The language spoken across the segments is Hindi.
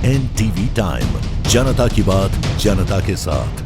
NTV टाइम, जनता की बात जनता के साथ।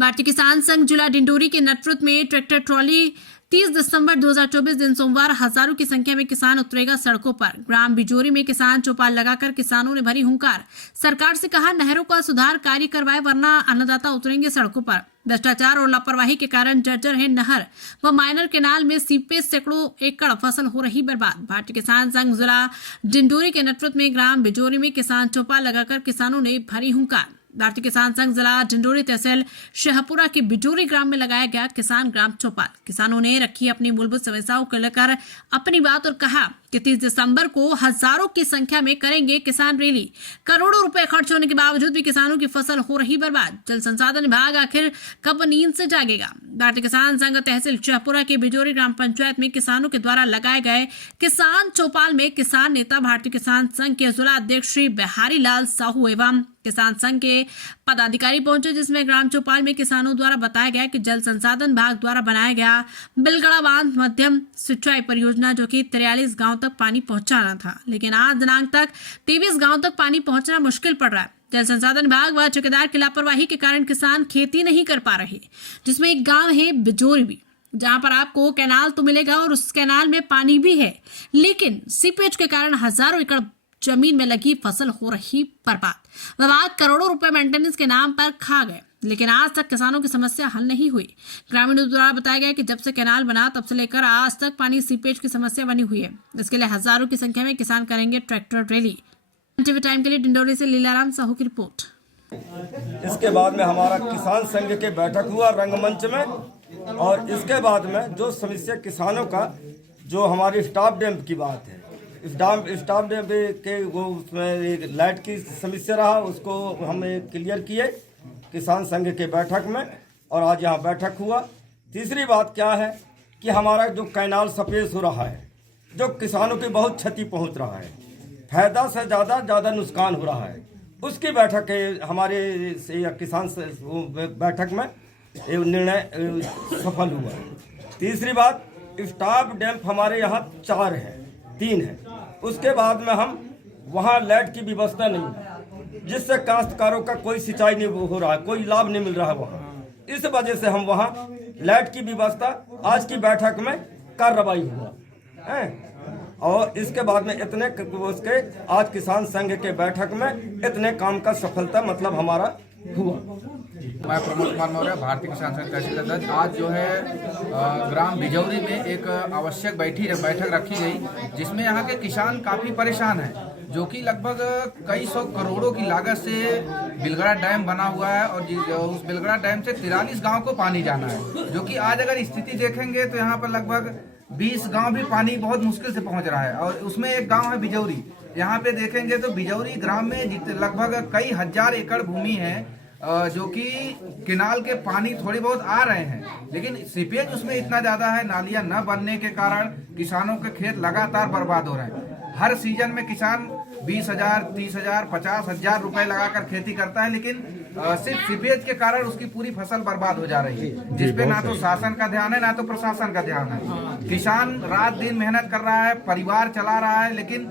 भारतीय किसान संघ जिला डिंडोरी के नेतृत्व में ट्रैक्टर ट्रॉली 30 दिसंबर 2024 दिन सोमवार हजारों की संख्या में किसान उतरेगा सड़कों पर। ग्राम बिजोरी में किसान चौपाल लगाकर किसानों ने भरी हुंकार। सरकार से कहा नहरों का सुधार कार्य करवाए वरना अन्नदाता उतरेंगे सड़कों पर। भ्रष्टाचार और लापरवाही के कारण जर्जर है नहर व माइनर केनाल में सीपेज, सैकड़ों एकड़ फसल हो रही बर्बाद। भारतीय किसान संघ जिला डिंडोरी के नेतृत्व में ग्राम बिजोरी में किसान चौपाल लगाकर किसानों ने भरी हुंकार। भारतीय किसान संघ जिला डिंडोरी तहसील शहपुरा के बिजोरी ग्राम में लगाया गया किसान ग्राम चौपाल। किसानों ने रखी अपनी मूलभूत समस्याओं को लेकर अपनी बात और कहा कि 30 दिसंबर को हजारों की संख्या में करेंगे किसान रैली। करोड़ों रुपए खर्च होने के बावजूद भी किसानों की फसल हो रही बर्बाद। जल संसाधन विभाग आखिर कब नींद से जागेगा। भारतीय किसान संघ तहसील शहपुरा के बिजोरी ग्राम पंचायत में किसानों के द्वारा लगाए गए किसान चौपाल में किसान नेता भारतीय किसान संघ के जिला अध्यक्ष श्री बिहारी लाल साहू एवं किसान संघ के पदाधिकारी पहुंचे, जिसमें ग्राम चौपाल में किसानों द्वारा बताया गया कि जल संसाधन विभाग द्वारा बनाया गया बिलगड़ा बांध मध्यम सिंचाई परियोजना जो कि 43 गांव तक पानी पहुंचाना था, लेकिन आज दिनांक तक 23 गांव तक पानी पहुंचना मुश्किल पड़ रहा है। जल संसाधन विभाग व ठेकेदार की लापरवाही के कारण किसान खेती नहीं कर पा रहे, जिसमें एक गाँव है बिजोरी भी, जहां पर आपको कैनाल तो मिलेगा और उस कैनाल में पानी भी है, लेकिन सीपेज के कारण हजारों एकड़ जमीन में लगी फसल हो रही बर्बाद। विभाग करोड़ों रुपए मेंटेनेंस के नाम पर खा गए, लेकिन आज तक किसानों की समस्या हल नहीं हुई। ग्रामीणों द्वारा बताया गया कि जब से कैनाल बना तब से लेकर आज तक पानी सीपेज की समस्या बनी हुई है। इसके लिए हजारों की संख्या में किसान करेंगे ट्रैक्टर रैली। NTV टाइम के लिए डिंडोरी से लीलाराम साहू की रिपोर्ट। इसके बाद में हमारा किसान संघ के बैठक हुआ रंगमंच में, और इसके बाद में जो समस्या किसानों का जो हमारी स्टाफ डैम की बात है, स्टाफ डैम के वो उसमें लाइट की समस्या रहा, उसको हम क्लियर किए किसान संघ के बैठक में, और आज यहाँ बैठक हुआ। तीसरी बात क्या है कि हमारा जो कैनाल सफेद हो रहा है, जो किसानों की बहुत क्षति पहुँच रहा है, फायदा से ज़्यादा नुकसान हो रहा है, उसकी बैठक हमारे किसान बैठक में निर्णय सफल हुआ। तीसरी बात, स्टाफ डैम हमारे यहाँ 3 है। उसके बाद में हम वहाँ लाइट की व्यवस्था नहीं है, जिससे काश्तकारों का कोई सिंचाई नहीं हो रहा है, कोई लाभ नहीं मिल रहा है वहाँ। इस वजह से हम वहाँ लाइट की व्यवस्था आज की बैठक में कार्रवाई हुआ है। और इसके बाद में इतने उसके आज किसान संघ के बैठक में इतने काम का सफलता मतलब हमारा हुआ। मैं प्रमोद कुमार मौर्य, भारतीय किसान संघ तहसील अध्यक्ष। आज जो है ग्राम बिजौरी में एक आवश्यक बैठक रखी गई, जिसमें यहाँ के किसान काफ़ी परेशान हैं, जो कि लगभग कई सौ करोड़ों की लागत से बिलगड़ा डैम बना हुआ है, और उस बिलगड़ा डैम से 43 गांव को पानी जाना है, जो कि आज अगर स्थिति देखेंगे तो यहाँ पर लगभग 20 गांव भी पानी बहुत मुश्किल से पहुँच रहा है, और उसमें एक गाँव है बिजौरी। यहाँ पे देखेंगे तो बिजौरी ग्राम में लगभग कई हजार एकड़ भूमि है, जो कि किनाल के पानी थोड़ी बहुत आ रहे हैं, लेकिन सीपेज उसमें इतना ज्यादा है, नालियां न बनने के कारण किसानों के खेत लगातार बर्बाद हो रहे हैं। हर सीजन में किसान 20,000, 30,000, 50,000 रुपए लगाकर खेती करता है, लेकिन सिर्फ सीपेज के कारण उसकी पूरी फसल बर्बाद हो जा रही है, जिसपे ना तो शासन का ध्यान है ना तो प्रशासन का ध्यान है। किसान रात दिन मेहनत कर रहा है, परिवार चला रहा है, लेकिन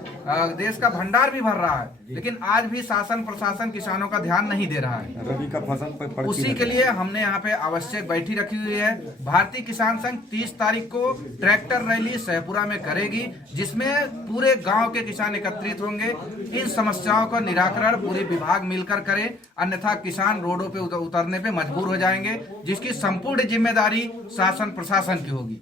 देश का भंडार भी भर रहा है, लेकिन आज भी शासन प्रशासन किसानों का ध्यान नहीं दे रहा है। रबी का फसल उसी के लिए हमने यहाँ पे आवश्यक बैठक रखी हुई है। भारतीय किसान संघ 30 तारीख को ट्रैक्टर रैली शहपुरा में करेगी, जिसमें पूरे गांव के किसान एकत्रित होंगे। इन समस्याओं का निराकरण पूरे विभाग मिलकर करे, अन्यथा किसान रोडों पे उतरने पे मजबूर हो जाएंगे, जिसकी संपूर्ण जिम्मेदारी शासन प्रशासन की होगी।